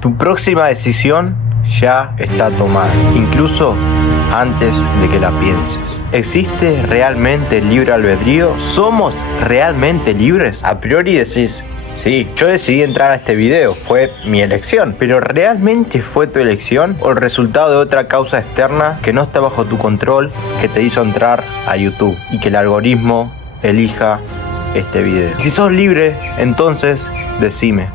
Tu próxima decisión ya está tomada, incluso antes de que la pienses. ¿Existe realmente el libre albedrío? ¿Somos realmente libres? A priori decís, sí, yo decidí entrar a este video, fue mi elección. ¿Pero realmente fue tu elección o el resultado de otra causa externa que no está bajo tu control, que te hizo entrar a YouTube y que el algoritmo elija este video? Si sos libre, entonces decime,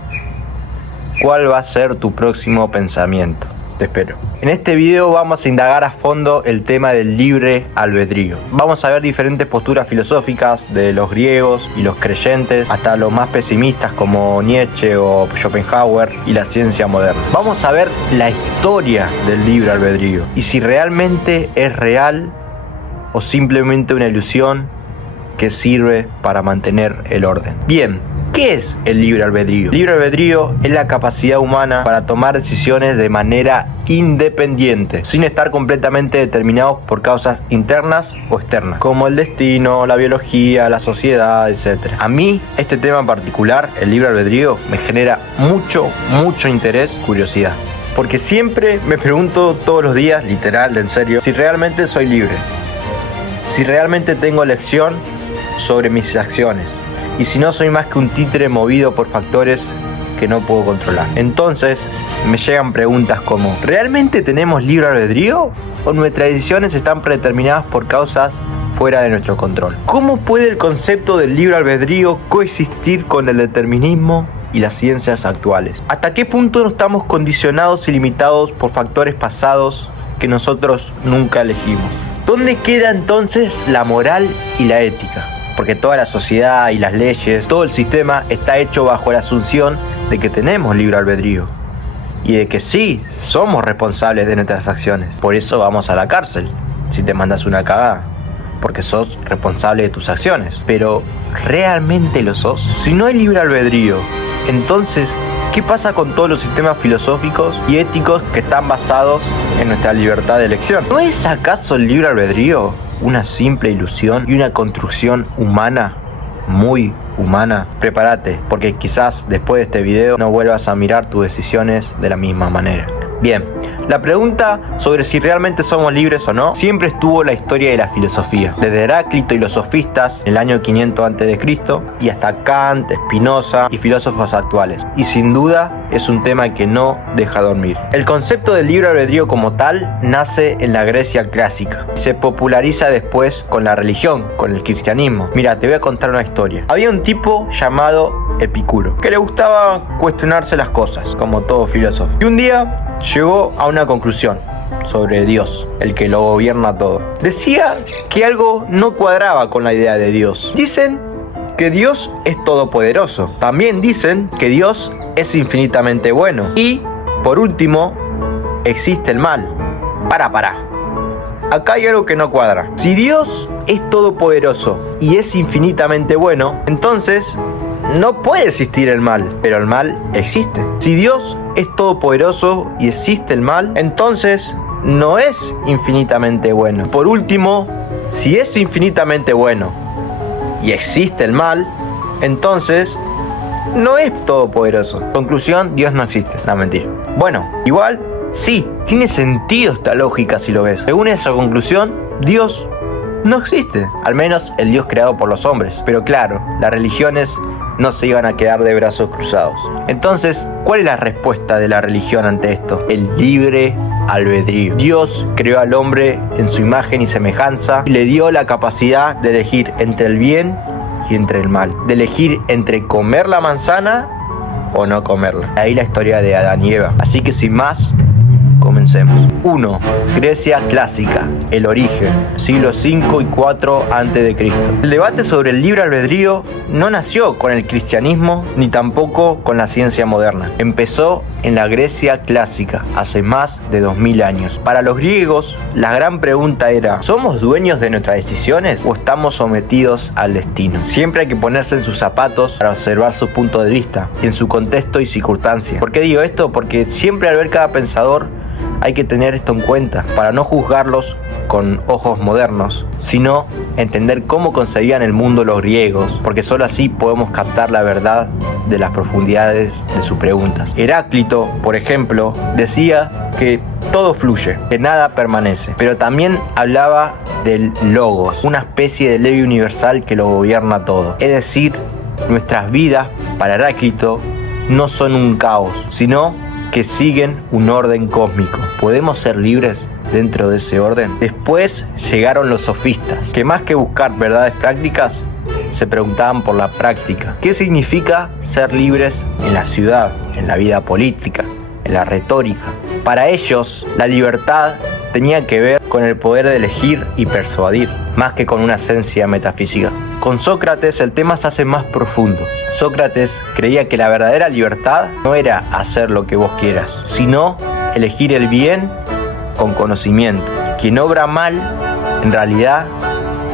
¿cuál va a ser tu próximo pensamiento? Te espero. En este video vamos a indagar a fondo el tema del libre albedrío. Vamos a ver diferentes posturas filosóficas de los griegos y los creyentes hasta los más pesimistas como Nietzsche o Schopenhauer y la ciencia moderna. Vamos a ver la historia del libre albedrío y si realmente es real o simplemente una ilusión que sirve para mantener el orden. Bien, ¿qué es el libre albedrío? El libre albedrío es la capacidad humana para tomar decisiones de manera independiente, sin estar completamente determinados por causas internas o externas, como el destino, la biología, la sociedad, etc. A mí, este tema en particular, el libre albedrío, me genera mucho interés, curiosidad. Porque siempre me pregunto todos los días, literal, en serio, si realmente soy libre. Si realmente tengo elección sobre mis acciones. Y si no soy más que un títere movido por factores que no puedo controlar. Entonces me llegan preguntas como, ¿realmente tenemos libre albedrío? ¿O nuestras decisiones están predeterminadas por causas fuera de nuestro control? ¿Cómo puede el concepto del libre albedrío coexistir con el determinismo y las ciencias actuales? ¿Hasta qué punto no estamos condicionados y limitados por factores pasados que nosotros nunca elegimos? ¿Dónde queda entonces la moral y la ética? Porque toda la sociedad y las leyes, todo el sistema está hecho bajo la asunción de que tenemos libre albedrío y de que sí, somos responsables de nuestras acciones. Por eso vamos a la cárcel si te mandas una cagada, porque sos responsable de tus acciones. Pero ¿realmente lo sos? Si no hay libre albedrío, entonces ¿qué pasa con todos los sistemas filosóficos y éticos que están basados en nuestra libertad de elección? ¿No es acaso el libre albedrío una simple ilusión y una construcción humana, muy humana? Prepárate, porque quizás después de este video no vuelvas a mirar tus decisiones de la misma manera. Bien, la pregunta sobre si realmente somos libres o no siempre estuvo en la historia de la filosofía, desde Heráclito y los sofistas en el año 500 a.C. y hasta Kant, Spinoza y filósofos actuales, y sin duda es un tema que no deja dormir. El concepto del libre albedrío como tal nace en la Grecia clásica y se populariza después con la religión, con el cristianismo. Mira, te voy a contar una historia. Había un tipo llamado Epicuro que le gustaba cuestionarse las cosas, como todo filósofo, y un día llegó a una conclusión sobre Dios, el que lo gobierna todo. Decía que algo no cuadraba con la idea de Dios. Dicen que Dios es todopoderoso. También dicen que Dios es infinitamente bueno. Y, por último, existe el mal. Para. Acá hay algo que no cuadra. Si Dios es todopoderoso y es infinitamente bueno, entonces no puede existir el mal, pero el mal existe. Si Dios es todopoderoso y existe el mal, entonces no es infinitamente bueno. Por último, si es infinitamente bueno y existe el mal, entonces no es todopoderoso. Conclusión, Dios no existe. No, mentira. Bueno, igual, sí, tiene sentido esta lógica si lo ves. Según esa conclusión, Dios no existe. Al menos el Dios creado por los hombres. Pero claro, las religiones no se iban a quedar de brazos cruzados. Entonces, ¿cuál es la respuesta de la religión ante esto? El libre albedrío. Dios creó al hombre en su imagen y semejanza y le dio la capacidad de elegir entre el bien y entre el mal, de elegir entre comer la manzana o no comerla. Ahí la historia de Adán y Eva. Así que sin más, comencemos. 1. Grecia clásica, el origen, siglos 5 y 4 a.C. El debate sobre el libre albedrío no nació con el cristianismo ni tampoco con la ciencia moderna. Empezó en la Grecia clásica, hace más de 2000 años. Para los griegos, la gran pregunta era, ¿somos dueños de nuestras decisiones o estamos sometidos al destino? Siempre hay que ponerse en sus zapatos para observar su punto de vista y en su contexto y circunstancia. ¿Por qué digo esto? Porque siempre al ver cada pensador Hay que tener esto en cuenta para no juzgarlos con ojos modernos, sino entender cómo concebían el mundo los griegos, porque solo así podemos captar la verdad de las profundidades de sus preguntas. Heráclito, por ejemplo, decía que todo fluye, que nada permanece, pero también hablaba del logos, una especie de ley universal que lo gobierna todo. Es decir, nuestras vidas, para Heráclito, no son un caos, sino que siguen un orden cósmico. ¿Podemos ser libres dentro de ese orden? Después llegaron los sofistas, que más que buscar verdades prácticas, se preguntaban por la práctica. ¿Qué significa ser libres en la ciudad, en la vida política, en la retórica? Para ellos, la libertad tenía que ver con el poder de elegir y persuadir, más que con una esencia metafísica. Con Sócrates el tema se hace más profundo. Sócrates creía que la verdadera libertad no era hacer lo que vos quieras, sino elegir el bien con conocimiento. Quien obra mal, en realidad,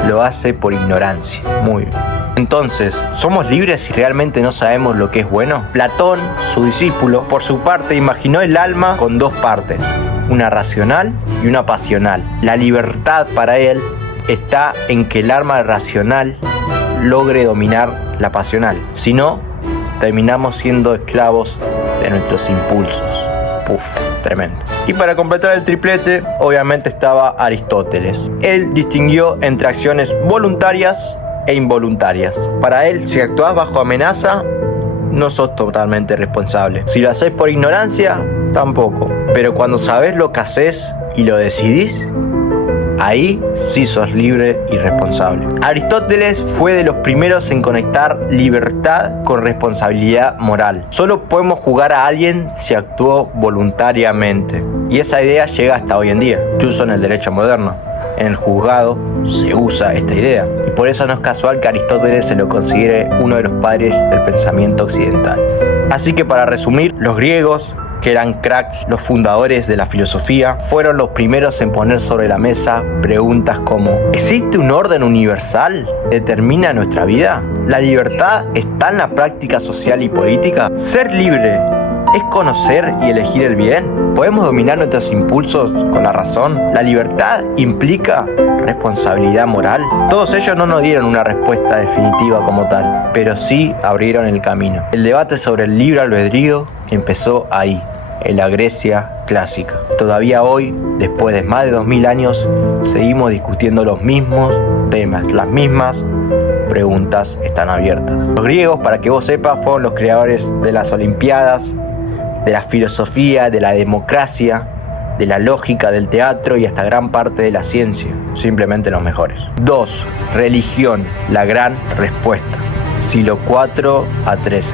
lo hace por ignorancia. Muy bien. Entonces, ¿somos libres si realmente no sabemos lo que es bueno? Platón, su discípulo, por su parte imaginó el alma con dos partes, una racional y una pasional. La libertad para él está en que el alma racional logre dominar la pasional. Si no, terminamos siendo esclavos de nuestros impulsos. Puf, tremendo. Y para completar el triplete, obviamente estaba Aristóteles. Él distinguió entre acciones voluntarias e involuntarias. Para él, si actúas bajo amenaza, no sos totalmente responsable. Si lo haces por ignorancia, tampoco. Pero cuando sabes lo que haces y lo decidís, ahí sí sos libre y responsable. Aristóteles fue de los primeros en conectar libertad con responsabilidad moral. Solo podemos juzgar a alguien si actuó voluntariamente. Y esa idea llega hasta hoy en día, incluso en el derecho moderno. En el juzgado se usa esta idea. Y por eso no es casual que Aristóteles se lo considere uno de los padres del pensamiento occidental. Así que para resumir, los griegos, que eran cracks, los fundadores de la filosofía, fueron los primeros en poner sobre la mesa preguntas como: ¿existe un orden universal que determina nuestra vida? ¿La libertad está en la práctica social y política? ¿Ser libre es conocer y elegir el bien? ¿Podemos dominar nuestros impulsos con la razón? ¿La libertad implica responsabilidad moral? Todos ellos no nos dieron una respuesta definitiva como tal, pero sí abrieron el camino. El debate sobre el libre albedrío empezó ahí, en la Grecia clásica. Todavía hoy, después de más de 2000 años, seguimos discutiendo los mismos temas, las mismas preguntas están abiertas. Los griegos, para que vos sepas, fueron los creadores de las Olimpiadas, de la filosofía, de la democracia, de la lógica, del teatro y hasta gran parte de la ciencia. Simplemente los mejores. 2. Religión, la gran respuesta. Siglo IV a XIII.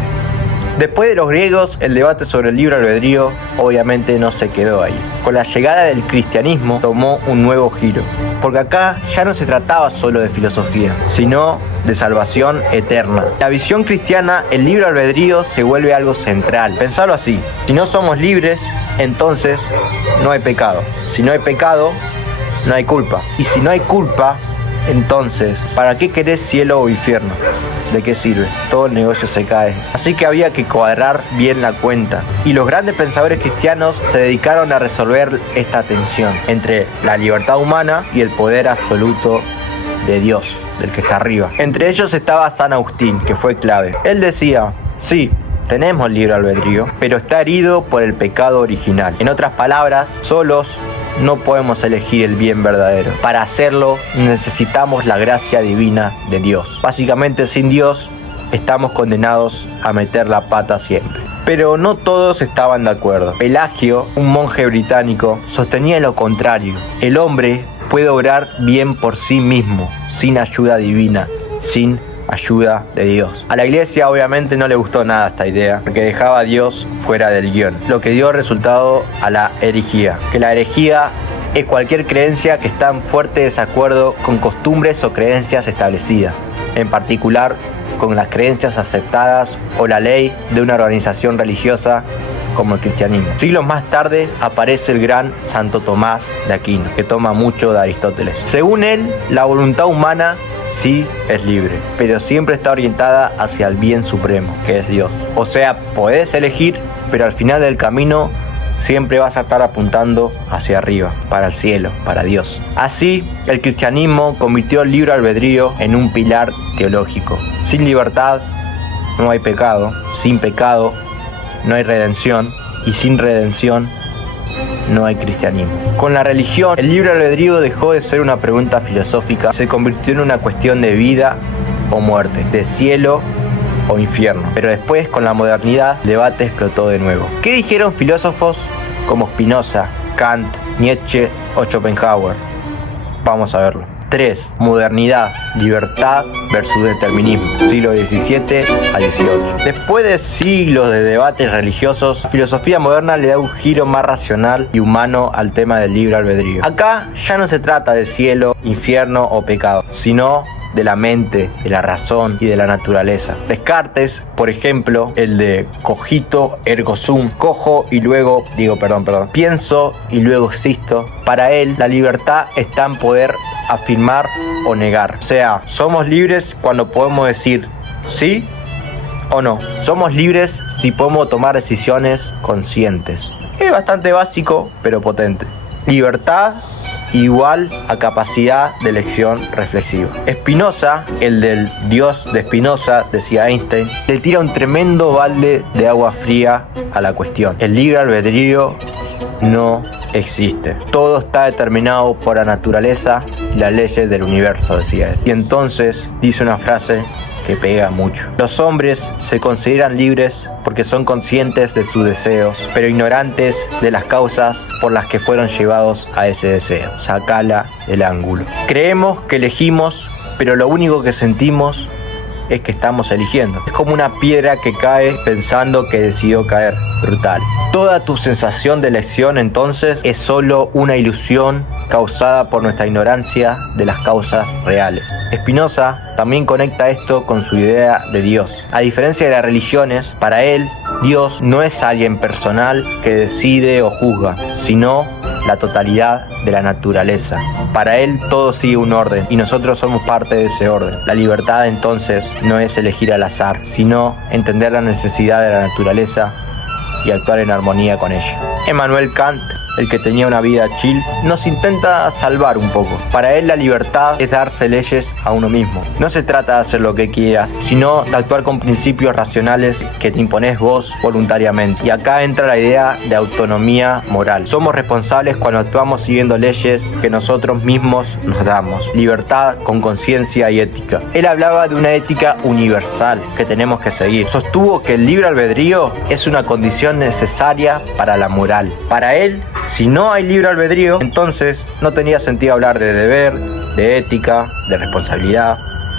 Después de los griegos, el debate sobre el libre albedrío obviamente no se quedó ahí. Con la llegada del cristianismo tomó un nuevo giro, porque acá ya no se trataba solo de filosofía, sino de salvación eterna. La visión cristiana, el libre albedrío se vuelve algo central. Pensarlo así: si no somos libres, entonces no hay pecado. Si no hay pecado, no hay culpa. Y si no hay culpa, entonces, ¿para qué querés cielo o infierno? ¿De qué sirve? Todo el negocio se cae. Así que había que cuadrar bien la cuenta. Y los grandes pensadores cristianos se dedicaron a resolver esta tensión entre la libertad humana y el poder absoluto de Dios, del que está arriba. Entre ellos estaba San Agustín, que fue clave. Él decía: sí, tenemos libre albedrío, pero está herido por el pecado original. En otras palabras, solos no podemos elegir el bien verdadero. Para hacerlo necesitamos la gracia divina de Dios. Básicamente, sin Dios estamos condenados a meter la pata siempre. Pero no todos estaban de acuerdo. Pelagio, un monje británico, sostenía lo contrario. El hombre puede obrar bien por sí mismo, sin ayuda divina, sin ayuda de Dios. A la iglesia obviamente no le gustó nada esta idea, porque dejaba a Dios fuera del guión, lo que dio resultado a la herejía. Que la herejía es cualquier creencia que está en fuerte desacuerdo con costumbres o creencias establecidas, en particular con las creencias aceptadas o la ley de una organización religiosa como el cristianismo. Siglos más tarde aparece el gran Santo Tomás de Aquino, que toma mucho de Aristóteles. Según él, la voluntad humana sí es libre, pero siempre está orientada hacia el bien supremo, que es Dios. O sea, podés elegir, pero al final del camino siempre vas a estar apuntando hacia arriba, para el cielo, para Dios. Así, el cristianismo convirtió el libre albedrío en un pilar teológico. Sin libertad no hay pecado, sin pecado no hay redención y sin redención no hay cristianismo. Con la religión, el libre albedrío dejó de ser una pregunta filosófica, se convirtió en una cuestión de vida o muerte, de cielo o infierno. Pero después, con la modernidad, el debate explotó de nuevo. ¿Qué dijeron filósofos como Spinoza, Kant, Nietzsche o Schopenhauer? Vamos a verlo. 3. Modernidad, libertad versus determinismo, siglo XVII al XVIII. Después de siglos de debates religiosos, la filosofía moderna le da un giro más racional y humano al tema del libre albedrío. Acá ya no se trata de cielo, infierno o pecado, sino de la mente, de la razón y de la naturaleza. Descartes, por ejemplo, el de cogito ergo sum, pienso y luego existo. Para él, la libertad está en poder afirmar o negar. O sea, somos libres cuando podemos decir sí o no. Somos libres si podemos tomar decisiones conscientes. Es bastante básico, pero potente. Libertad igual a capacidad de elección reflexiva. Spinoza, el del Dios de Spinoza, decía Einstein, le tira un tremendo balde de agua fría a la cuestión. El libre albedrío no existe. Todo está determinado por la naturaleza y las leyes del universo, decía él. Y entonces dice una frase que pega mucho. Los hombres se consideran libres porque son conscientes de sus deseos, pero ignorantes de las causas por las que fueron llevados a ese deseo. Sacala del ángulo. Creemos que elegimos, pero lo único que sentimos es que estamos eligiendo. Es como una piedra que cae pensando que decidió caer. Brutal. Toda tu sensación de elección entonces es solo una ilusión causada por nuestra ignorancia de las causas reales. Spinoza también conecta esto con su idea de Dios. A diferencia de las religiones, para él, Dios no es alguien personal que decide o juzga, sino la totalidad de la naturaleza. Para él todo sigue un orden y nosotros somos parte de ese orden. La libertad entonces no es elegir al azar, sino entender la necesidad de la naturaleza y actuar en armonía con ella. Immanuel Kant, el que tenía una vida chill, nos intenta salvar un poco. Para él la libertad es darse leyes a uno mismo. No se trata de hacer lo que quieras, sino de actuar con principios racionales que te impones vos voluntariamente. Y acá entra la idea de autonomía moral. Somos responsables cuando actuamos siguiendo leyes que nosotros mismos nos damos. Libertad con conciencia y ética. Él hablaba de una ética universal que tenemos que seguir. Sostuvo que el libre albedrío es una condición necesaria para la moral. Para él, si no hay libre albedrío, entonces no tenía sentido hablar de deber, de ética, de responsabilidad,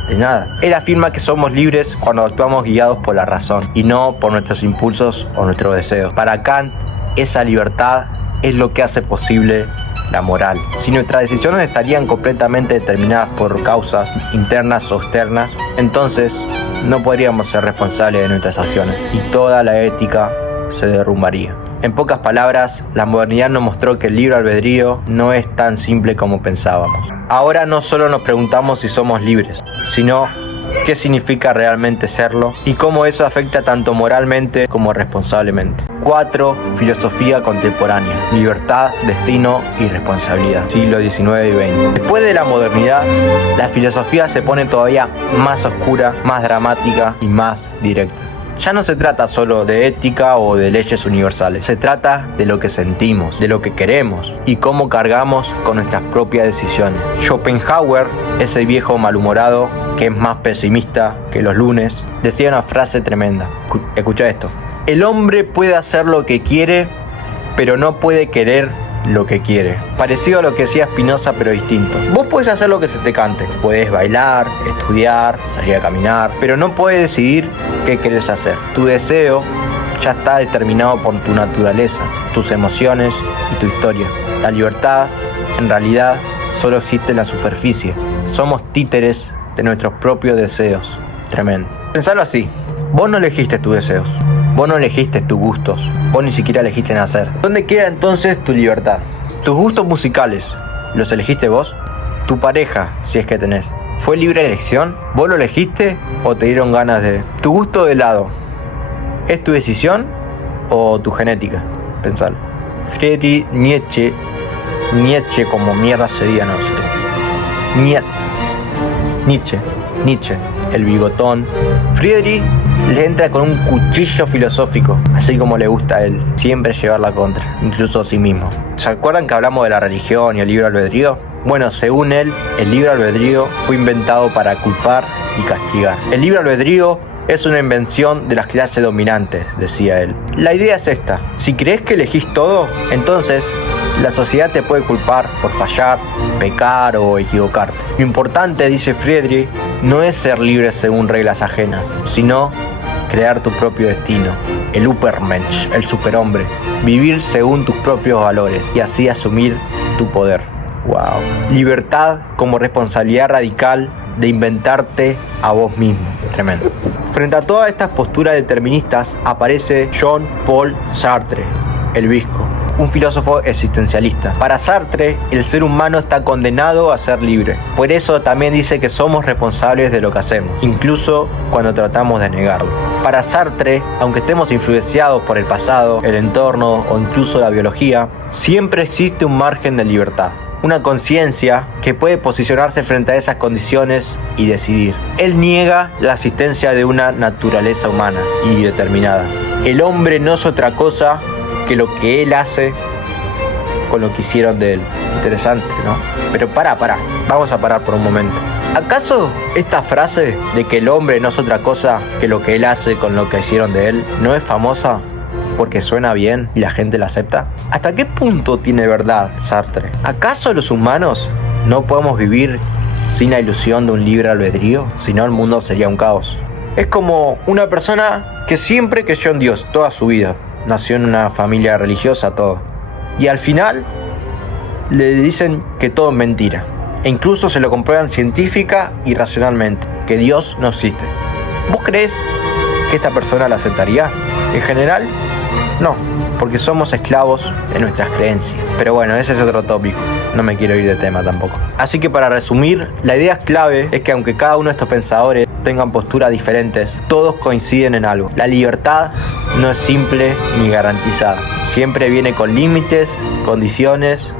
de nada. Él afirma que somos libres cuando actuamos guiados por la razón y no por nuestros impulsos o nuestros deseos. Para Kant, esa libertad es lo que hace posible la moral. Si nuestras decisiones estarían completamente determinadas por causas internas o externas, entonces no podríamos ser responsables de nuestras acciones y toda la ética se derrumbaría. En pocas palabras, la modernidad nos mostró que el libre albedrío no es tan simple como pensábamos. Ahora no solo nos preguntamos si somos libres, sino qué significa realmente serlo y cómo eso afecta tanto moralmente como responsablemente. 4. Filosofía contemporánea. Libertad, destino y responsabilidad. Siglo XIX y XX. Después de la modernidad, la filosofía se pone todavía más oscura, más dramática y más directa. Ya no se trata solo de ética o de leyes universales, se trata de lo que sentimos, de lo que queremos y cómo cargamos con nuestras propias decisiones. Schopenhauer, ese viejo malhumorado que es más pesimista que los lunes, decía una frase tremenda. Escucha esto. El hombre puede hacer lo que quiere, pero no puede querer lo que quiere. Parecido a lo que decía Spinoza, pero distinto. Vos podés hacer lo que se te cante. Podés bailar, estudiar, salir a caminar, pero no podés decidir qué querés hacer. Tu deseo ya está determinado por tu naturaleza, tus emociones y tu historia. La libertad, en realidad, solo existe en la superficie. Somos títeres de nuestros propios deseos. Tremendo. Pensalo así. Vos no elegiste tus deseos. Vos no elegiste tus gustos, vos ni siquiera elegiste nacer. ¿Dónde queda entonces tu libertad? Tus gustos musicales, ¿los elegiste vos? Tu pareja, si es que tenés, ¿fue libre elección? ¿Vos lo elegiste o te dieron ganas de...? Tu gusto de helado, ¿es tu decisión o tu genética? Pensalo. Friedrich Nietzsche como mierda se diga, no sé. Nietzsche, el bigotón. Friedrich le entra con un cuchillo filosófico, así como le gusta a él, siempre llevar la contra, incluso a sí mismo. ¿Se acuerdan que hablamos de la religión y el libre albedrío? Bueno, según él, el libre albedrío fue inventado para culpar y castigar. El libre albedrío es una invención de las clases dominantes, decía él. La idea es esta: si crees que elegís todo, entonces la sociedad te puede culpar por fallar, pecar o equivocarte. Lo importante, dice Friedrich, no es ser libre según reglas ajenas, sino crear tu propio destino, el Übermensch, el superhombre, vivir según tus propios valores y así asumir tu poder. Wow. Libertad como responsabilidad radical de inventarte a vos mismo. Tremendo. Frente a todas estas posturas deterministas aparece Jean-Paul Sartre, el Visco, un filósofo existencialista. Para Sartre, el ser humano está condenado a ser libre. Por eso también dice que somos responsables de lo que hacemos, incluso cuando tratamos de negarlo. Para Sartre, aunque estemos influenciados por el pasado, el entorno o incluso la biología, siempre existe un margen de libertad. Una conciencia que puede posicionarse frente a esas condiciones y decidir. Él niega la existencia de una naturaleza humana y determinada. El hombre no es otra cosa que lo que él hace con lo que hicieron de él. Interesante, ¿no? Pero vamos a parar por un momento. ¿Acaso esta frase de que el hombre no es otra cosa que lo que él hace con lo que hicieron de él no es famosa porque suena bien y la gente la acepta? ¿Hasta qué punto tiene verdad Sartre? ¿Acaso los humanos no podemos vivir sin la ilusión de un libre albedrío? Si no, el mundo sería un caos. Es como una persona que siempre creyó en Dios toda su vida. Nació en una familia religiosa, todo. Y al final le dicen que todo es mentira. E incluso se lo comprueban científica y racionalmente, que Dios no existe. ¿Vos crees que esta persona la aceptaría? En general, no, porque somos esclavos de nuestras creencias. Pero bueno, ese es otro tópico, no me quiero ir de tema tampoco. Así que para resumir, la idea clave es que aunque cada uno de estos pensadores tengan posturas diferentes, todos coinciden en algo: la libertad no es simple ni garantizada. Siempre viene con límites, condiciones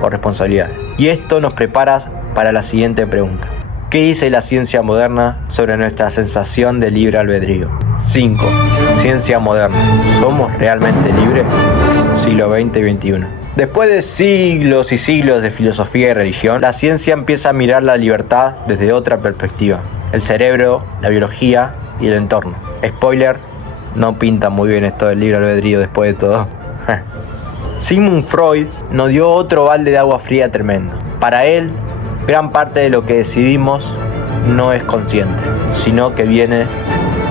o responsabilidades. Y esto nos prepara para la siguiente pregunta: ¿qué dice la ciencia moderna sobre nuestra sensación de libre albedrío? 5. Ciencia moderna. ¿Somos realmente libres? Siglo XX y XXI. Después de siglos y siglos de filosofía y religión, la ciencia empieza a mirar la libertad desde otra perspectiva: el cerebro, la biología y el entorno. Spoiler, no pinta muy bien esto del libre albedrío después de todo. Sigmund Freud nos dio otro balde de agua fría tremendo. Para él, gran parte de lo que decidimos no es consciente, sino que viene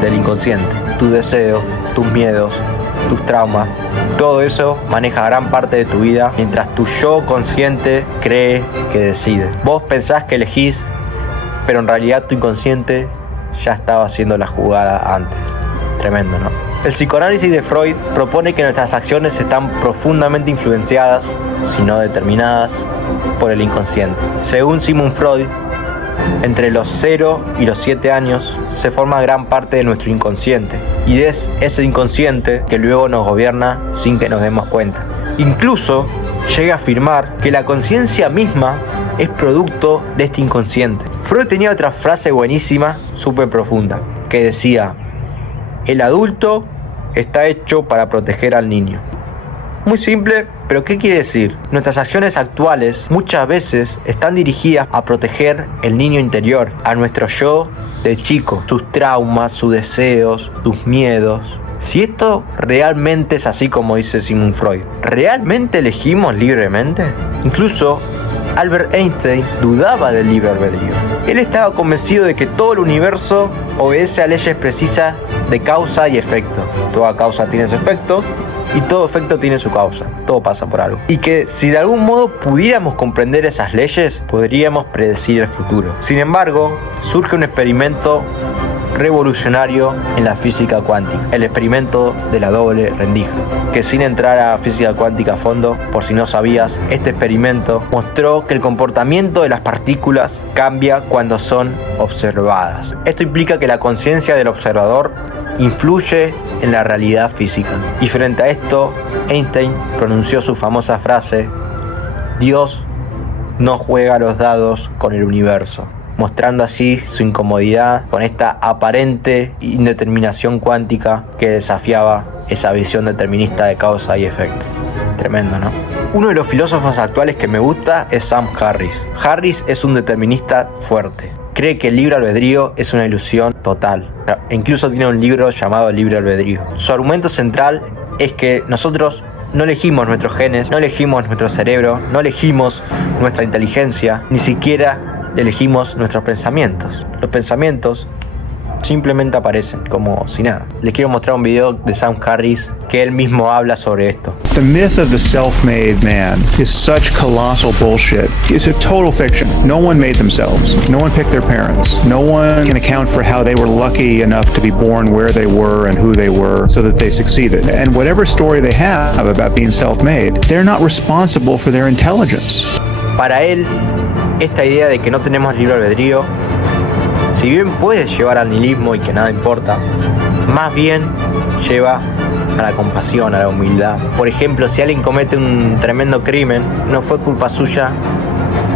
del inconsciente. Tus deseos, tus miedos, tus traumas, todo eso maneja gran parte de tu vida, mientras tu yo consciente cree que decide. Vos pensás que elegís, pero en realidad tu inconsciente ya estaba haciendo la jugada antes. Tremendo, ¿no? El psicoanálisis de Freud propone que nuestras acciones están profundamente influenciadas, si no determinadas, por el inconsciente. Según Sigmund Freud, entre los 0 y los 7 años se forma gran parte de nuestro inconsciente, y es ese inconsciente que luego nos gobierna sin que nos demos cuenta. Incluso llega a afirmar que la conciencia misma es producto de este inconsciente. Freud tenía otra frase buenísima, súper profunda, que decía: el adulto está hecho para proteger al niño. Muy simple, pero ¿qué quiere decir? Nuestras acciones actuales muchas veces están dirigidas a proteger el niño interior, a nuestro yo de chico, sus traumas, sus deseos, sus miedos. Si esto realmente es así como dice Sigmund Freud, ¿realmente elegimos libremente? Incluso Albert Einstein dudaba del libre albedrío. Él estaba convencido de que todo el universo obedece a leyes precisas de causa y efecto. Toda causa tiene su efecto y todo efecto tiene su causa. Todo pasa por algo. Y que si de algún modo pudiéramos comprender esas leyes, podríamos predecir el futuro. Sin embargo, surge un experimento revolucionario en la física cuántica, el experimento de la doble rendija, que sin entrar a física cuántica a fondo, por si no sabías, este experimento mostró que el comportamiento de las partículas cambia cuando son observadas. Esto implica que la conciencia del observador influye en la realidad física. Y frente a esto, Einstein pronunció su famosa frase: Dios no juega los dados con el universo, mostrando así su incomodidad con esta aparente indeterminación cuántica que desafiaba esa visión determinista de causa y efecto. Tremendo, ¿no? Uno de los filósofos actuales que me gusta es Sam Harris. Harris es un determinista fuerte. Cree que el libre albedrío es una ilusión total. E incluso tiene un libro llamado El libre albedrío. Su argumento central es que nosotros no elegimos nuestros genes, no elegimos nuestro cerebro, no elegimos nuestra inteligencia, ni siquiera elegimos nuestros pensamientos. Los pensamientos simplemente aparecen como si nada. Les quiero mostrar un video de Sam Harris que él mismo habla sobre esto. The myth of the self-made man is such colossal bullshit. It's a total fiction. No one made themselves. No one picked their parents. No one can account for how they were lucky enough to be born where they were and who they were so that they succeeded. And whatever story they have about being self-made, they're not responsible for their intelligence. Para él, esta idea de que no tenemos libre albedrío, si bien puede llevar al nihilismo y que nada importa, más bien lleva a la compasión, a la humildad. Por ejemplo, si alguien comete un tremendo crimen, no fue culpa suya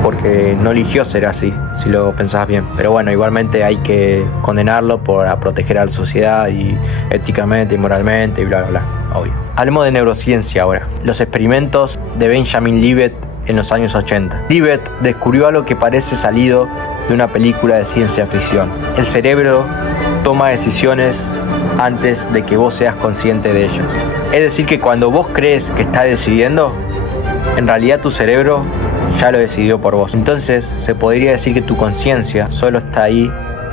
porque no eligió ser así, si lo pensás bien. Pero bueno, igualmente hay que condenarlo por proteger a la sociedad y éticamente y moralmente y bla bla bla, obvio. Hablemos de neurociencia ahora. Los experimentos de Benjamin Libet en los años 80. Libet descubrió algo que parece salido de una película de ciencia ficción. El cerebro toma decisiones antes de que vos seas consciente de ellas. Es decir, que cuando vos crees que estás decidiendo, en realidad tu cerebro ya lo decidió por vos. Entonces se podría decir que tu conciencia solo está ahí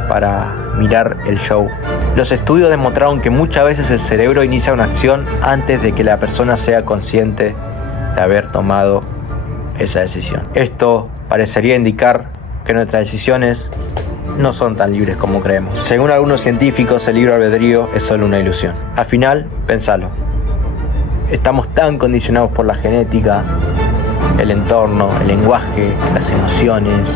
para mirar el show. Los estudios demostraron que muchas veces el cerebro inicia una acción antes de que la persona sea consciente de haber tomado esa decisión. Esto parecería indicar que nuestras decisiones no son tan libres como creemos. Según algunos científicos, el libre albedrío es solo una ilusión. Al final, pensalo. Estamos tan condicionados por la genética, el entorno, el lenguaje, las emociones,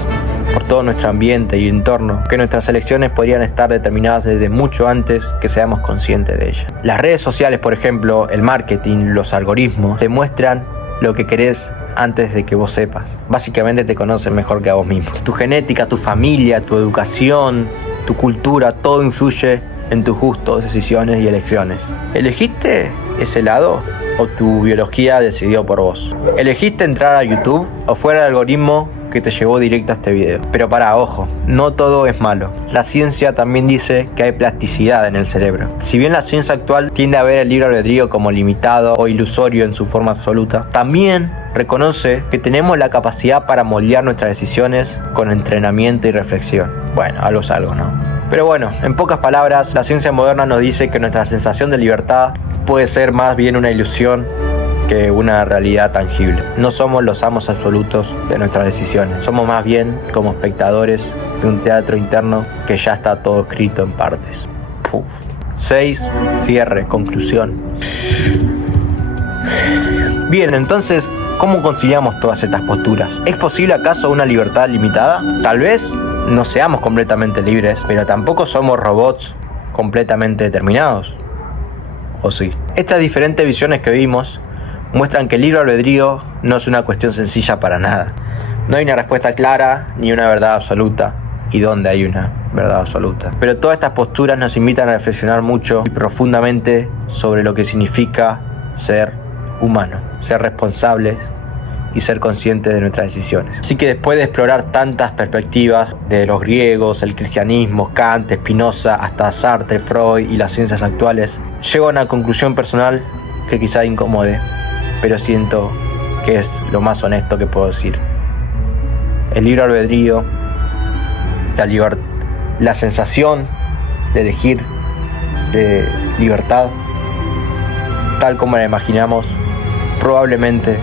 por todo nuestro ambiente y entorno, que nuestras elecciones podrían estar determinadas desde mucho antes que seamos conscientes de ellas. Las redes sociales, por ejemplo, el marketing, los algoritmos, te muestran lo que querés antes de que vos sepas. Básicamente te conocen mejor que a vos mismo. Tu genética, tu familia, tu educación, tu cultura, todo influye en tus gustos, decisiones y elecciones. ¿Elegiste ese lado o tu biología decidió por vos? ¿Elegiste entrar a YouTube o fue el algoritmo que te llevó directo a este video? Pero para, ojo, no todo es malo. La ciencia también dice que hay plasticidad en el cerebro. Si bien la ciencia actual tiende a ver el libre albedrío como limitado o ilusorio en su forma absoluta, también reconoce que tenemos la capacidad para moldear nuestras decisiones con entrenamiento y reflexión. Bueno, algo es algo, ¿no? Pero bueno, en pocas palabras, la ciencia moderna nos dice que nuestra sensación de libertad puede ser más bien una ilusión que una realidad tangible. No somos los amos absolutos de nuestras decisiones. Somos más bien como espectadores de un teatro interno que ya está todo escrito en partes. 6. Cierre, conclusión. Bien, entonces, ¿cómo conciliamos todas estas posturas? ¿Es posible acaso una libertad limitada? Tal vez no seamos completamente libres, pero tampoco somos robots completamente determinados. ¿O sí? Estas diferentes visiones que vimos muestran que el libre albedrío no es una cuestión sencilla para nada. No hay una respuesta clara ni una verdad absoluta. ¿Y dónde hay una verdad absoluta? Pero todas estas posturas nos invitan a reflexionar mucho y profundamente sobre lo que significa ser humano, ser responsables y ser conscientes de nuestras decisiones. Así que después de explorar tantas perspectivas de los griegos, el cristianismo, Kant, Spinoza, hasta Sartre, Freud y las ciencias actuales, llego a una conclusión personal que quizá incomode, pero siento que es lo más honesto que puedo decir. El libre albedrío, la sensación de elegir, de libertad, tal como la imaginamos, probablemente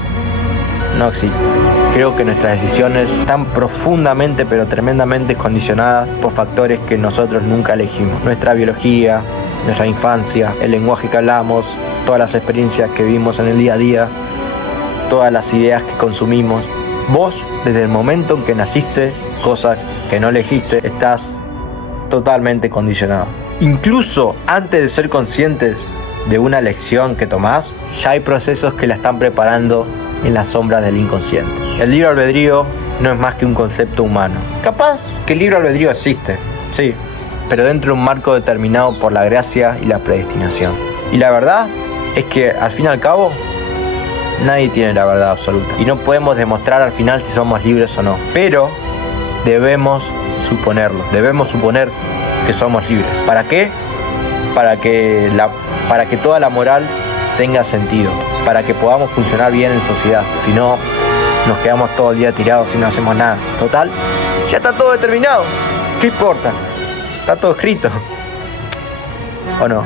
no existe. Creo que nuestras decisiones están profundamente pero tremendamente condicionadas por factores que nosotros nunca elegimos. Nuestra biología, nuestra infancia, el lenguaje que hablamos, todas las experiencias que vivimos en el día a día, todas las ideas que consumimos. Vos, desde el momento en que naciste, cosa que no elegiste, estás totalmente condicionado. Incluso antes de ser conscientes de una elección que tomás, ya hay procesos que la están preparando en las sombras del inconsciente. El libre albedrío no es más que un concepto humano. Capaz que el libre albedrío existe, sí, pero dentro de un marco determinado por la gracia y la predestinación. Y la verdad es que al fin y al cabo nadie tiene la verdad absoluta y no podemos demostrar al final si somos libres o no, pero debemos suponerlo, debemos suponer que somos libres. ¿Para qué? Para que toda la moral tenga sentido, para que podamos funcionar bien en sociedad. Si no, nos quedamos todo el día tirados y no hacemos nada. Total, ya está todo determinado. ¿Qué importa? Está todo escrito. ¿O no?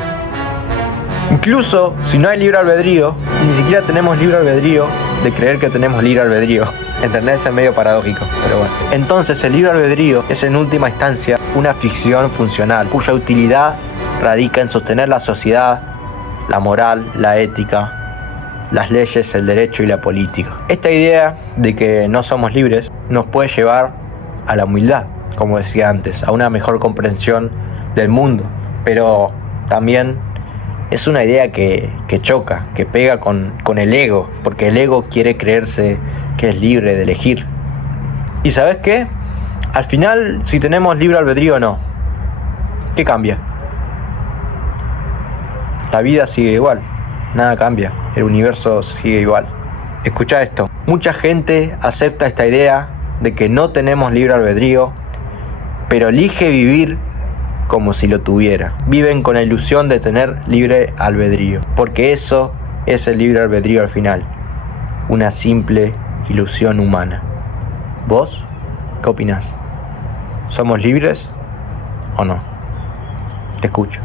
Incluso si no hay libre albedrío, ni siquiera tenemos libre albedrío de creer que tenemos libre albedrío. ¿Entendés? Es medio paradójico, pero bueno. Entonces el libre albedrío es en última instancia una ficción funcional, cuya utilidad radica en sostener la sociedad, la moral, la ética, las leyes, el derecho y la política. Esta idea de que no somos libres nos puede llevar a la humildad, como decía antes, a una mejor comprensión del mundo, pero también es una idea que choca, que pega con el ego, porque el ego quiere creerse que es libre de elegir. ¿Y sabes qué? Al final, si tenemos libre albedrío o no, ¿qué cambia? La vida sigue igual, nada cambia, el universo sigue igual. Escucha esto, mucha gente acepta esta idea de que no tenemos libre albedrío, pero elige vivir como si lo tuviera. Viven con la ilusión de tener libre albedrío, porque eso es el libre albedrío al final, una simple ilusión humana. ¿Vos qué opinás? ¿Somos libres o no? Te escucho.